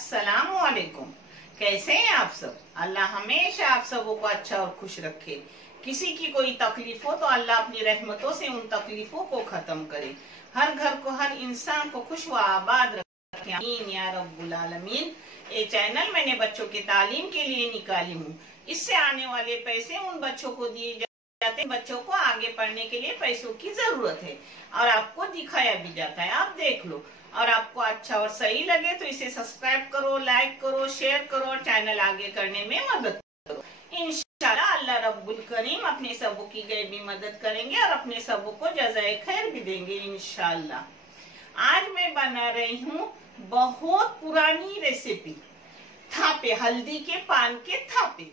अस्सलाम वालेकुम। कैसे हैं आप सब? अल्लाह हमेशा आप सबों को अच्छा और खुश रखे। किसी की कोई तकलीफ हो तो अल्लाह अपनी रहमतों से उन तकलीफों को खत्म करे। हर घर को, हर इंसान को खुश व आबाद रखे। आमीन या रब्बुल आलमीन। ये चैनल मैंने बच्चों की तालीम के लिए निकाली हूँ। इससे आने वाले पैसे उन बच्चों को दिए जाते हैं। बच्चों को आगे पढ़ने के लिए पैसों की जरूरत है और आपको दिखाया भी जाता है। आप देख लो और आपको अच्छा और सही लगे तो इसे सब्सक्राइब करो, लाइक करो, शेयर करो और चैनल आगे करने में मदद करो। इंशाल्लाह अल्लाह रब्बुल करीम अपने सबों की गैबी मदद करेंगे और अपने सबों को जज़ाए खैर भी देंगे इंशाल्लाह। आज मैं बना रही हूँ बहुत पुरानी रेसिपी, थापे, हल्दी के पान के थापे,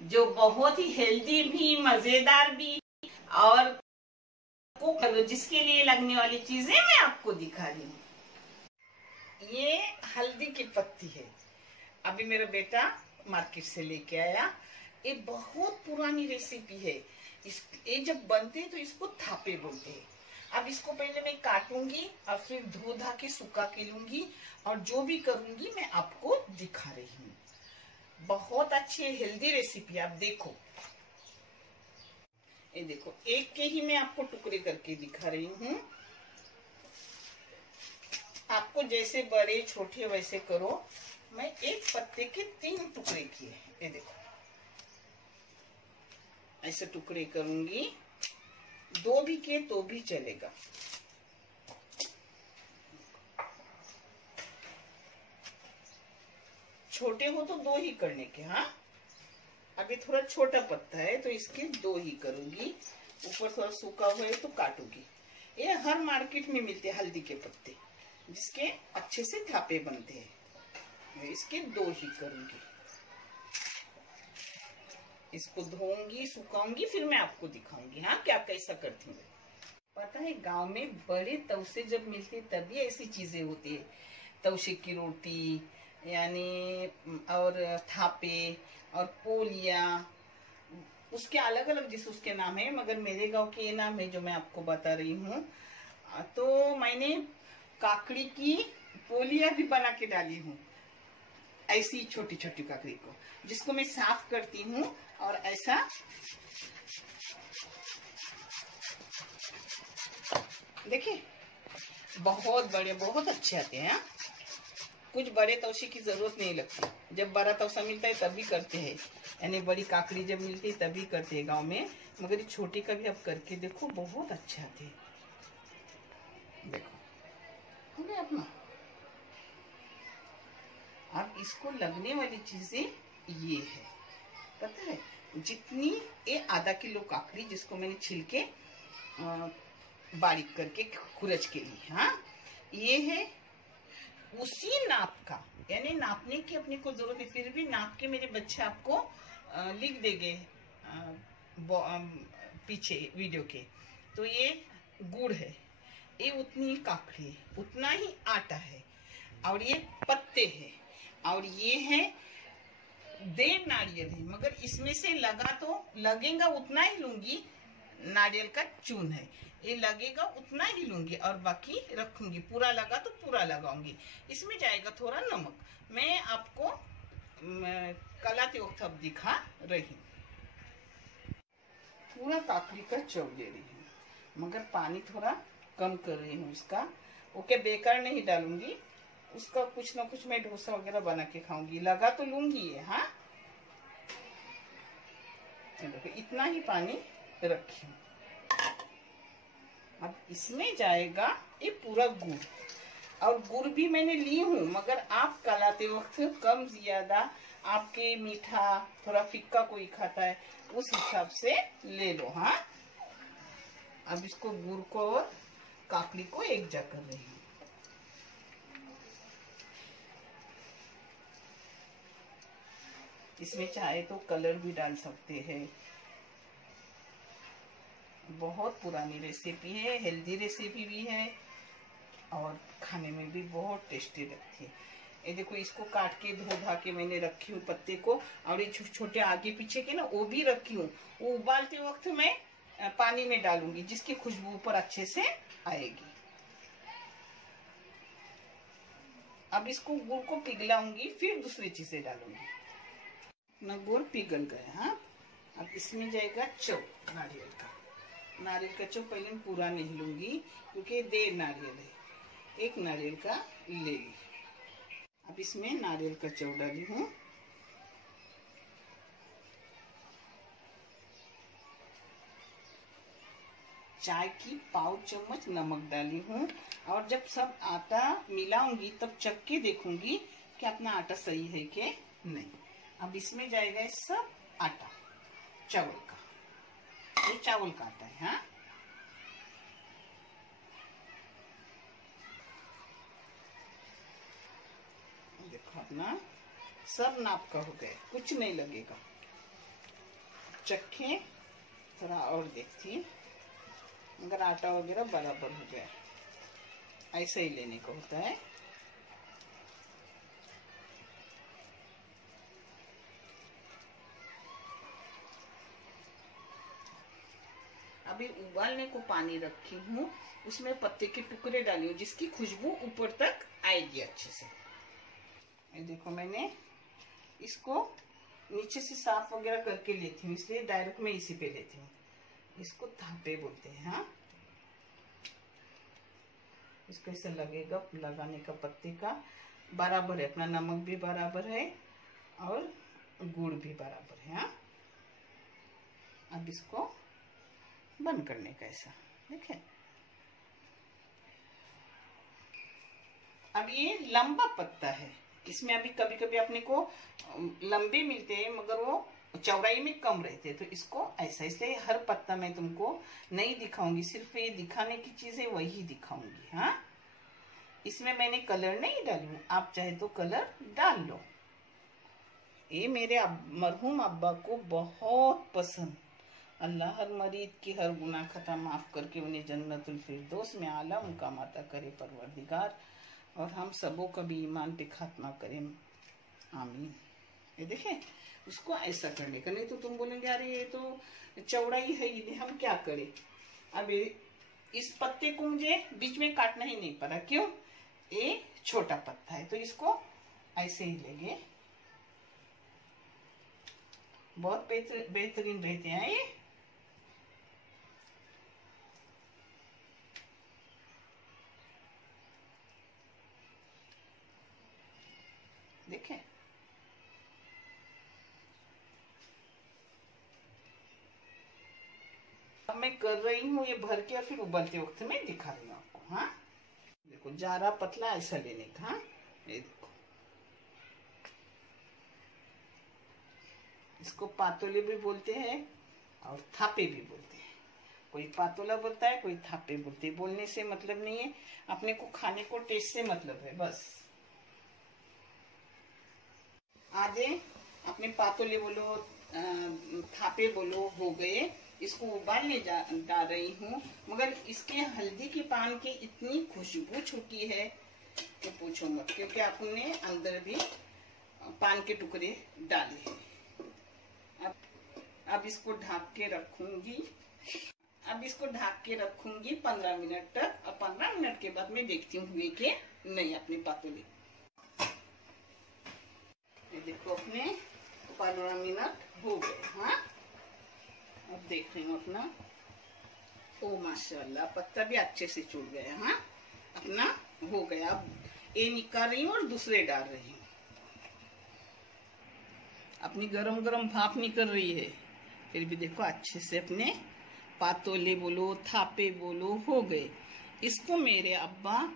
जो बहुत ही हेल्दी भी, मजेदार भी और जिसके लिए लगने वाली चीजें मैं आपको दिखा रही हूँ। ये हल्दी की पत्ती है, अभी मेरा बेटा मार्केट से लेके आया। ये बहुत पुरानी रेसिपी है। ये जब बनते तो इसको थापे बोलते हैं। अब इसको पहले मैं काटूंगी और फिर धो धा के सुखा के लूंगी और जो भी करूंगी मैं आपको दिखा रही हूँ। बहुत अच्छी हेल्दी रेसिपी, आप देखो। ये देखो, एक के ही मैं आपको टुकड़े करके दिखा रही हूँ। आपको जैसे बड़े छोटे वैसे करो। मैं एक पत्ते के 3 टुकड़े किए। ये देखो, ऐसे टुकड़े करूंगी। 2 भी किए तो भी चलेगा। छोटे हो तो 2 ही करने के। हाँ, अभी थोड़ा छोटा पत्ता है तो इसके 2 ही करूंगी। ऊपर थोड़ा सूखा हुआ है तो काटूंगी। ये हर मार्केट में मिलते हैं हल्दी के पत्ते, जिसके अच्छे से थापे बनते हैं। मैं इसके 2 ही करूंगी। इसको धोऊंगी, सुखाऊंगी, फिर मैं आपको दिखाऊंगी हाँ क्या कैसा करती हूँ। पता है, गांव में बड़े तवसे जब मिलते तभी ऐसी चीजें होती है। तवसे की रोटी यानी और थापे और पोलिया, उसके अलग अलग जिस उसके नाम है, मगर मेरे गांव के ये नाम है जो मैं आपको बता रही हूँ। तो मैंने काकड़ी की पोलिया भी बना के डाली हूँ, ऐसी छोटी छोटी काकड़ी को, जिसको मैं साफ करती हूँ और ऐसा देखिए, बहुत बड़े, बहुत अच्छे आते हैं। कुछ बड़े तवसे की जरूरत नहीं लगती। जब बड़ा तवसा मिलता है तभी करते हैं, यानी बड़ी काकड़ी जब मिलती है तभी करते हैं गांव में। मगर ये छोटी का भी आप करके देखो, बहुत अच्छे आते हैं। देखो, हो गया अपना। अब इसको लगने वाली चीजें ये है, पता है, जितनी ये आधा किलो काकड़ी जिसको मैंने छिलके बारीक करके खुरच के लिए, हाँ, ये है उसी नाप का, यानी नापने की अपने को जरूरत है। फिर भी नाप के मेरे बच्चे आपको लिख देंगे पीछे वीडियो के। तो ये गुड़ है, ये उतनी काकड़ी है, उतना ही आटा है, और ये पत्ते हैं, और ये है 1.5 नारियल है। मगर इसमें से लगा तो लगेगा उतना ही लूंगी। नारियल का चून है, ये लगेगा उतना ही लूंगी और बाकी रखूंगी। पूरा लगा तो पूरा लगाऊंगी। इसमें जाएगा थोड़ा नमक। मैं आपको कलाते वक्त अब दिखा रही हूँ। पूरा काकड़ी का चौक दे रही हूँ, मगर पानी थोड़ा कम कर रही हूँ इसका। ओके, बेकार नहीं डालूंगी उसका। कुछ ना कुछ मैं डोसा वगैरह बना के खाऊंगी। लगा तो लूंगी ये। हाँ, देखो इतना ही पानी रखी हूँ। अब इसमें जाएगा ये पूरा गुड़, और गुड़ भी मैंने ली हूँ, मगर आप कलाते वक्त कम ज्यादा, आपके मीठा थोड़ा फिक्का कोई खाता है उस हिसाब से ले लो। हाँ, अब इसको गुड़ को और काकड़ी को एक जगह कर रही हूँ। इसमें चाहे तो कलर भी डाल सकते हैं। बहुत पुरानी रेसिपी है, हेल्दी रेसिपी भी है और खाने में भी बहुत टेस्टी लगती है। ये देखो, इसको काट के धो धा के मैंने रखी हूँ पत्ते को, और ये छोटे आगे पीछे के ना वो भी रखी हूँ। वो उबालते वक्त मैं पानी में डालूंगी, जिसकी खुशबू ऊपर अच्छे से आएगी। अब इसको गुड़ को पिघलाऊंगी, फिर दूसरी चीजें डालूंगी। अपना गुड़ पिघल गया। हाँ, अब इसमें जाएगा चौ नारियल का। नारियल का चौ पहले मैं पूरा नहीं लूंगी क्योंकि 1.5 नारियल है, 1 नारियल का ले ली। अब इसमें नारियल का चौ डाली हूँ। चाय की पाव चम्मच नमक डाली हूँ। और जब सब आटा मिलाऊंगी तब चख के देखूंगी कि अपना आटा सही है कि नहीं। अब इसमें जाएगा सब आटा चावल का, ये चावल का आटा है। हाँ, देखो अपना सब नाप का हो गया, कुछ नहीं लगेगा। चखे थोड़ा और देखती, अगर आटा वगैरह बराबर हो गया, ऐसे ही लेने को होता है। अभी उबालने को पानी रखी हूँ, उसमें पत्ते के टुकड़े डाली हूँ जिसकी खुशबू ऊपर तक आएगी अच्छे से। ये देखो मैंने इसको नीचे से साफ वगैरह करके लेती हूँ, इसलिए डायरेक्ट मैं इसी पे लेती हूँ। इसको थापे बोलते हैं। हाँ, इसको ऐसा लगेगा लगाने का पत्ते का बराबर है, अपना नमक भी बराबर है और गुड़ भी बराबर है। हाँ, अब इसको बंद करने का ऐसा देखें। अब ये लंबा पत्ता है, इसमें अभी कभी कभी अपने को लंबे मिलते हैं मगर वो चौड़ाई में कम रहते हैं, तो इसको ऐसा, इसलिए हर पत्ता मैं तुमको नहीं दिखाऊंगी, सिर्फ ये दिखाने की चीजें वही दिखाऊंगी। हाँ, इसमें मैंने कलर नहीं डाली हूँ, आप चाहे तो कलर डाल लो। ये मेरे मरहूम अब्बा को बहुत पसंद। अल्लाह हर मरीद की हर गुनाह खता माफ करके उन्हें जन्नतुल फिरदौस में आला मुकाम अता करे परवरदिगार, और हम सबों का भी ईमान पे खात्मा करें, आमीन। ये देखें, उसको ऐसा करने का, नहीं तो तुम बोलेंगे अरे ये तो चौड़ाई है, ये हम क्या करें। अब इस पत्ते को मुझे बीच में काटना ही नहीं पड़ा, क्यों, ये छोटा पत्ता है, तो इसको ऐसे ही लेंगे। बहुत बेहतरीन रहते हैं ये। देखें, अब मैं कर रही हूँ ये भर के और फिर उबलते वक्त में दिखा रही हूँ आपको। हाँ, देखो जारा पतला ऐसा लेने का। हाँ, ये देखो, इसको पातोले भी बोलते हैं और थापे भी बोलते हैं। कोई पातोला बोलता है, कोई थापे बोलते हैं। बोलने से मतलब नहीं है, अपने को खाने को टेस्ट से मतलब है बस। आधे अपने पातोले बोलो थापे बोलो हो गए, इसको उबालने डाल रही हूँ, मगर इसके हल्दी की पान की इतनी खुशबू छूटी है कि पूछो मत, क्योंकि आपने अंदर भी पान के टुकड़े डाले हैं। अब इसको ढक के रखूंगी। अब इसको ढक के रखूंगी 15 मिनट तक, और 15 मिनट के बाद मैं देखती हूँ हुए कि नहीं अपने पातोले। ये देखो अपने 15 मिनट हो गए। हाँ, अब देख रही हूँ अपना, ओ माशाल्लाह पत्ता भी अच्छे से छूट गया। हाँ, अपना हो गया। अब ये निकाल रही हूँ और दूसरे डाल रही हूँ। अपनी गरम गरम भाप निकल रही है, फिर भी देखो अच्छे से अपने पातोले बोलो थापे बोलो हो गए। इसको मेरे अब्बा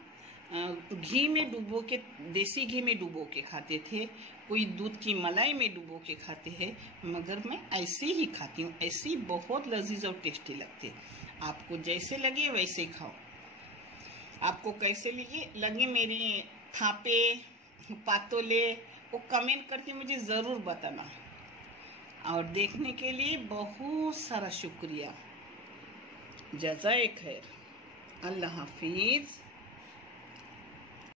घी में डुबो के, देसी घी में डुबो के खाते थे, कोई दूध की मलाई में डुबो के खाते हैं, मगर मैं ऐसे ही खाती हूँ। ऐसे ही बहुत लजीज और टेस्टी लगते। आपको जैसे लगे वैसे खाओ। आपको कैसे लगे मेरी थापे पातोले, वो कमेंट करके मुझे ज़रूर बताना। और देखने के लिए बहुत सारा शुक्रिया। जज़ाए खैर। अल्लाह हाफिज।